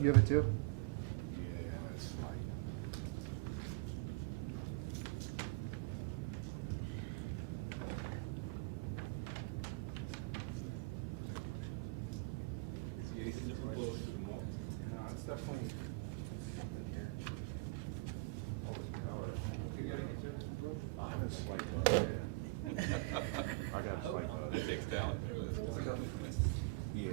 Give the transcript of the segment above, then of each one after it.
You have it too? Yeah, it's like. Yeah, he's just close to the mall. No, it's definitely something here. You gotta get to it, bro? I have a slight I got a slight That takes talent. Yeah.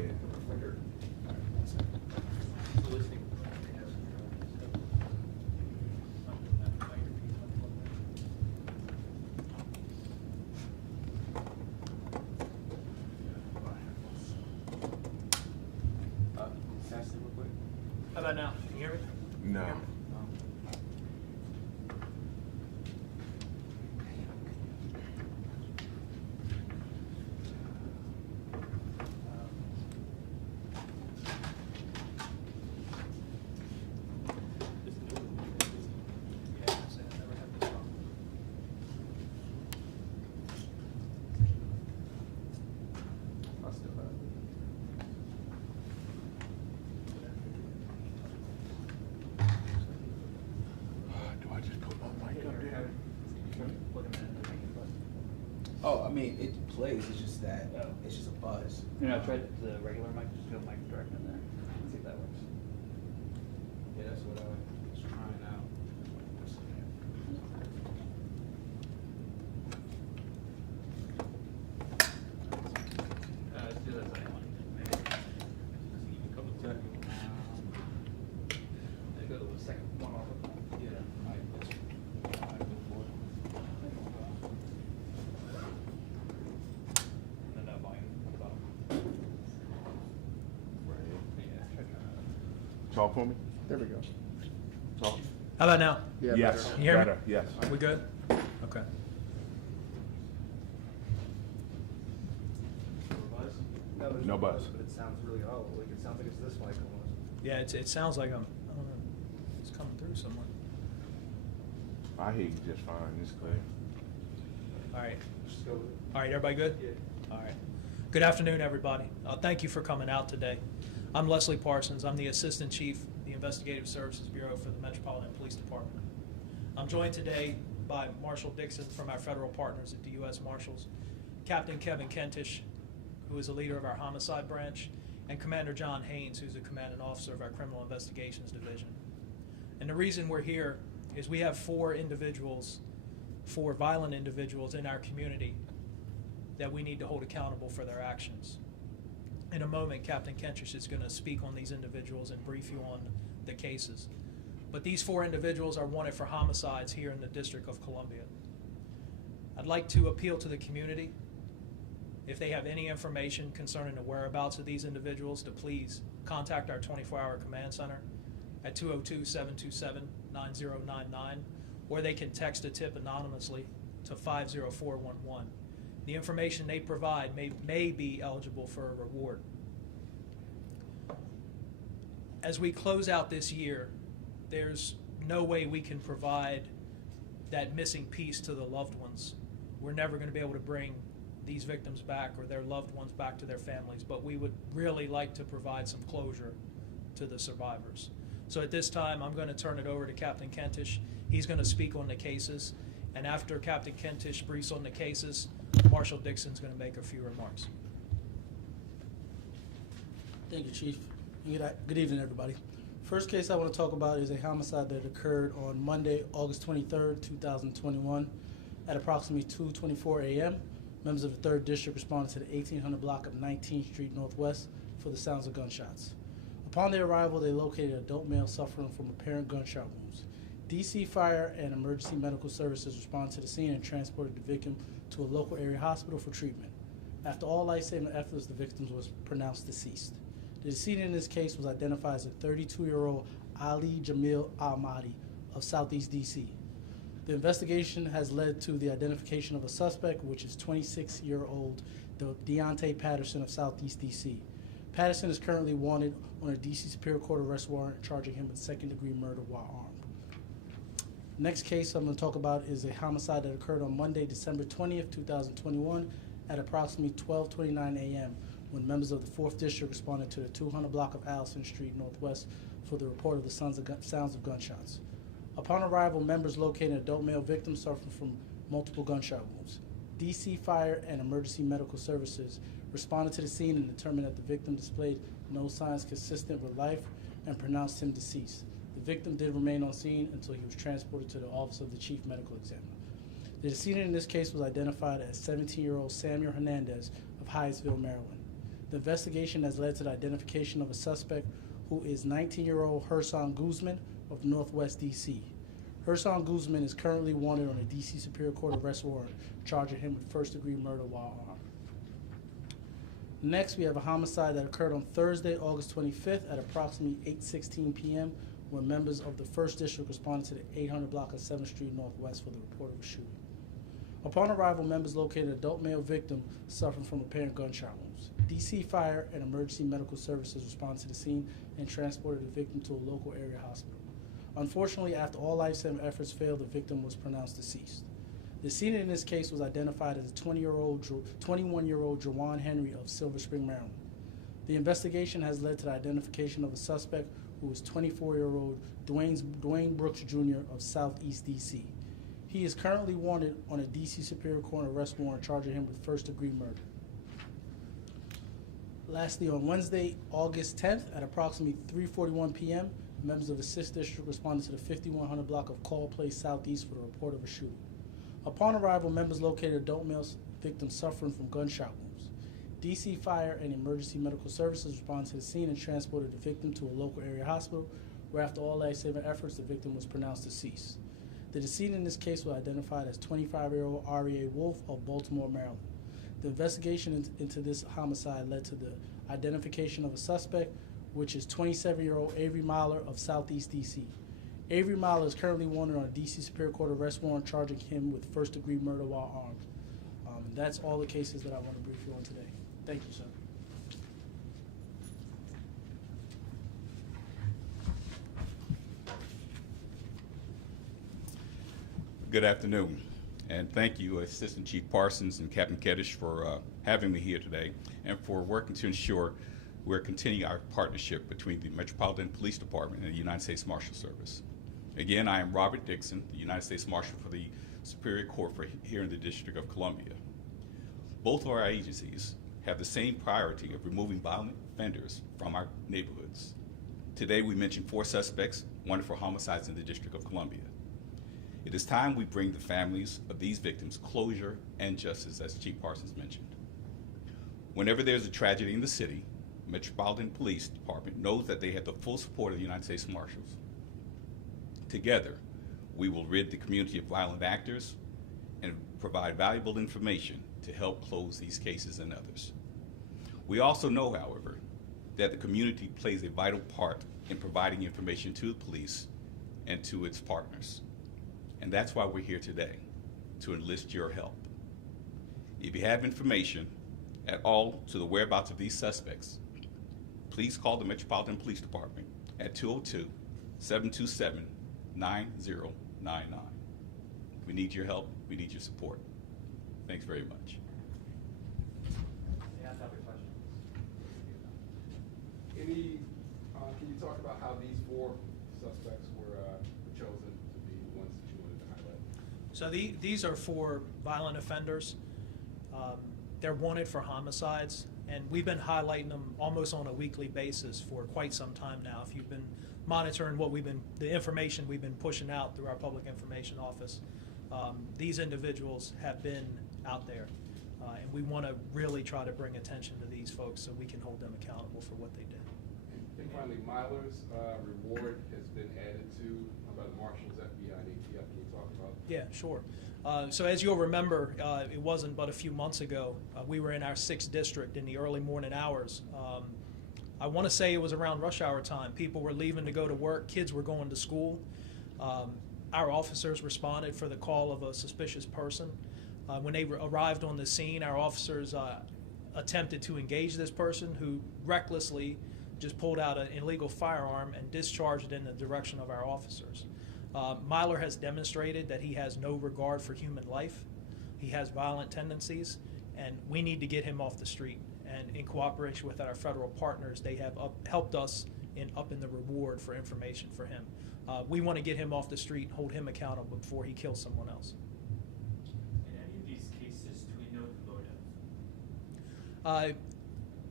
How about now? Can you hear me? No. I'll still have it. Do I just put my mic up there? Oh, I mean, it plays, it's just that, Oh. it's just a buzz. You know, I tried the regular mic, just go mic direct in there. See if that works. Yeah, that's what I was trying out. Let's do that second one. Maybe. Let's go to the second one off of Yeah, might, that's, might go for it. and then that volume at the bottom. Yeah, try that. Talk for me? There we go. Talk. How about now? Yeah, Yes, better. Can you hear me? better, yes. We good? Okay. No buzz. But it sounds really hollow, like it sounds like it's this mic almost. Yeah, it sounds like I don't know, it's coming through somewhere. I hear you just fine, it's clear. All right. Just go with it. All right, everybody good? Yeah. All right. Good afternoon, everybody. Thank you for coming out today. I'm Leslie Parsons. I'm the Assistant Chief, the Investigative Services Bureau for the Metropolitan Police Department. I'm joined today by Marshal Dixon from our federal partners at the U.S. Marshals, Captain Kevin Kentish, who is the leader of our Homicide branch, and Commander John Haynes, who's the commanding officer of our Criminal Investigations Division. And the reason we're here is we have four violent individuals in our community that we need to hold accountable for their actions. In a moment, Captain Kentish is going to speak on these individuals and brief you on the cases. But these four individuals are wanted for homicides here in the District of Columbia. I'd like to appeal to the community, if they have any information concerning the whereabouts of these individuals, to please contact our 24-hour command center at 202-727-9099, or they can text a tip anonymously to 50411. The information they provide may be eligible for a reward. As we close out this year, there's no way we can provide that missing piece to the loved ones. We're never going to be able to bring these victims back or their loved ones back to their families, but we would really like to provide some closure to the survivors. So at this time, I'm going to turn it over to Captain Kentish. He's going to speak on the cases, and after Captain Kentish briefs on the cases, Marshal Dixon's going to make a few remarks. Thank you, Chief. Good evening, everybody. First case I want to talk about is a homicide that occurred on Monday, August 23rd, 2021, at approximately 2:24 a.m. Members of the 3rd District responded to the 1800 block of 19th Street Northwest for the sounds of gunshots. Upon their arrival, they located an adult male suffering from apparent gunshot wounds. DC Fire and Emergency Medical Services responded to the scene and transported the victim to a local area hospital for treatment. After all life-saving efforts, the victim was pronounced deceased. The decedent in this case was identified as a 32-year-old Ali Jamil Ahmadi of Southeast DC. The investigation has led to the identification of a suspect, which is 26-year-old Deontay Patterson of Southeast DC. Patterson is currently wanted on a DC Superior Court arrest warrant charging him with second-degree murder while armed. Next case I'm going to talk about is a homicide that occurred on Monday, December 20th, 2021 at approximately 12:29 a.m. when members of the 4th District responded to the 200 block of Allison Street Northwest for the report of the sounds of gunshots. Upon arrival, members located an adult male victim suffering from multiple gunshot wounds. DC Fire and Emergency Medical Services responded to the scene and determined that the victim displayed no signs consistent with life and pronounced him deceased. The victim did remain on scene until he was transported to the office of the Chief Medical Examiner. The decedent in this case was identified as 17-year-old Samuel Hernandez of Hyattsville, Maryland. The investigation has led to the identification of a suspect who is 19-year-old Herson Guzman of Northwest D.C. Herson Guzman is currently wanted on a D.C. Superior Court arrest warrant, charging him with first-degree murder while armed. Next, we have a homicide that occurred on Thursday, August 25th at approximately 8:16 p.m. when members of the 1st District responded to the 800 block of 7th Street Northwest for the report of a shooting. Upon arrival, members located an adult male victim suffering from apparent gunshot wounds. DC Fire and Emergency Medical Services responded to the scene and transported the victim to a local area hospital. Unfortunately, after all life-saving efforts failed, the victim was pronounced deceased. The decedent in this case was identified as a 21-year-old Jawan Henry of Silver Spring, Maryland. The investigation has led to the identification of a suspect who was 24-year-old Dwayne Brooks Jr. of Southeast D.C. He is currently wanted on a D.C. Superior Court arrest warrant charging him with first-degree murder. Lastly, on Wednesday, August 10th at approximately 3:41 p.m., members of the 6th District responded to the 5100 block of Call Place Southeast for the report of a shooting. Upon arrival, members located adult male victim suffering from gunshot wounds. D.C. Fire and Emergency Medical Services responded to the scene and transported the victim to a local area hospital, where after all life-saving efforts, the victim was pronounced deceased. The decedent in this case was identified as 25-year-old R.E.A. Wolf of Baltimore, Maryland. The investigation into this homicide led to the identification of a suspect, which is 27-year-old Avery Myler of Southeast D.C. Avery Myler is currently wanted on a D.C. Superior Court arrest warrant charging him with first-degree murder while armed. And that's all the cases that I want to brief you on today. Thank you, sir. Good afternoon, and thank you, Assistant Chief Parsons and Captain Keddish, for having me here today and for working to ensure we're continuing our partnership between the Metropolitan Police Department and the United States Marshal Service. Again, I am Robert Dixon, the United States Marshal for the Superior Court for here in the District of Columbia. Both of our agencies have the same priority of removing violent offenders from our neighborhoods. Today, we mentioned 4 suspects wanted for homicides in the District of Columbia. It is time we bring the families of these victims closure and justice, as Chief Parsons mentioned. Whenever there's a tragedy in the city, Metropolitan Police Department knows that they have the full support of the United States Marshals. Together, we will rid the community of violent actors and provide valuable information to help close these cases and others. We also know, however, that the community plays a vital part in providing information to the police and to its partners. And that's why we're here today, to enlist your help. If you have information at all to the whereabouts of these suspects, please call the Metropolitan Police Department at 202-727-9099. We need your help, we need your support. Thanks very much. You have to have a question. Can you talk about how these 4 suspects were chosen to be the ones that you wanted to highlight? So these are 4 violent offenders. They're wanted for homicides, and we've been highlighting them almost on a weekly basis for quite some time now. If you've been monitoring the information we've been pushing out through our public information office, these individuals have been out there, and we want to really try to bring attention to these folks so we can hold them accountable for what they did. And finally, Myler's reward has been added to by the Marshals, FBI, and ATF. Can you talk about it? Yeah, sure. So as you'll remember, it wasn't but a few months ago, we were in our 6th District in the early morning hours. I want to say it was around rush hour time. People were leaving to go to work, kids were going to school. Our officers responded for the call of a suspicious person. When they arrived on the scene, our officers attempted to engage this person, who recklessly just pulled out an illegal firearm and discharged it in the direction of our officers. Myler has demonstrated that he has no regard for human life. He has violent tendencies, and we need to get him off the street. And in cooperation with our federal partners, they have helped us in upping the reward for information for him. We want to get him off the street and hold him accountable before he kills someone else. In any of these cases, do we know the motive?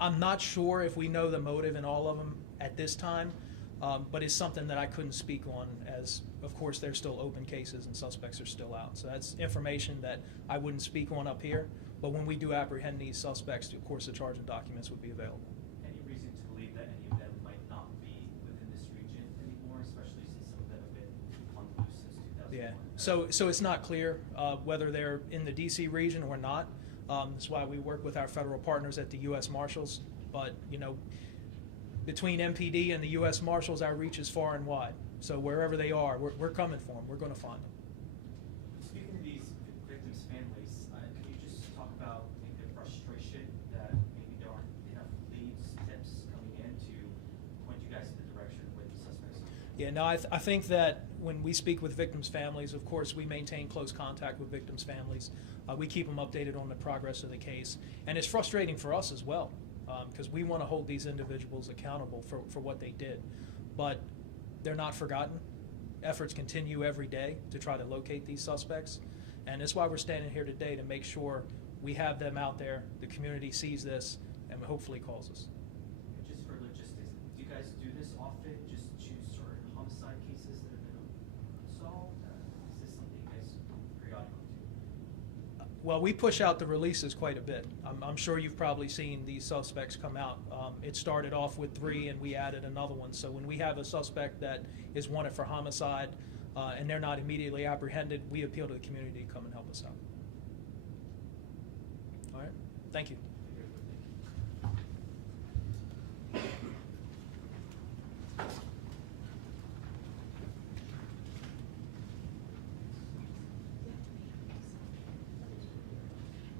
I'm not sure if we know the motive in all of them at this time, but it's something that I couldn't speak on, as of course they're still open cases and suspects are still out. So that's information that I wouldn't speak on up here, but when we do apprehend these suspects, of course the charging documents would be available. Any reason to believe that any of them might not be within this region anymore, especially since some of them have been on the loose since 2001? Yeah, so it's not clear whether they're in the DC region or not. That's why we work with our federal partners at the U.S. Marshals. But, you know, between MPD and the U.S. Marshals, our reach is far and wide. So wherever they are, we're coming for them. We're going to find them. Speaking of these victims' families, could you just talk about maybe the frustration that maybe there aren't enough leads, tips coming in to point you guys in the direction with the suspects? Yeah, no, I think that when we speak with victims' families, of course, we maintain close contact with victims' families. We keep them updated on the progress of the case. And it's frustrating for us as well, because we want to hold these individuals accountable for what they did. But they're not forgotten. Efforts continue every day to try to locate these suspects. And that's why we're standing here today, to make sure we have them out there, the community sees this, and hopefully calls us. Just for logistics, do you guys do this often? Just choose certain homicide cases that have been unsolved? Is this something you guys periodically do? Well, we push out the releases quite a bit. I'm sure you've probably seen these suspects come out. It started off with 3 and we added another one. So when we have a suspect that is wanted for homicide and they're not immediately apprehended, we appeal to the community to come and help us out. All right, thank you.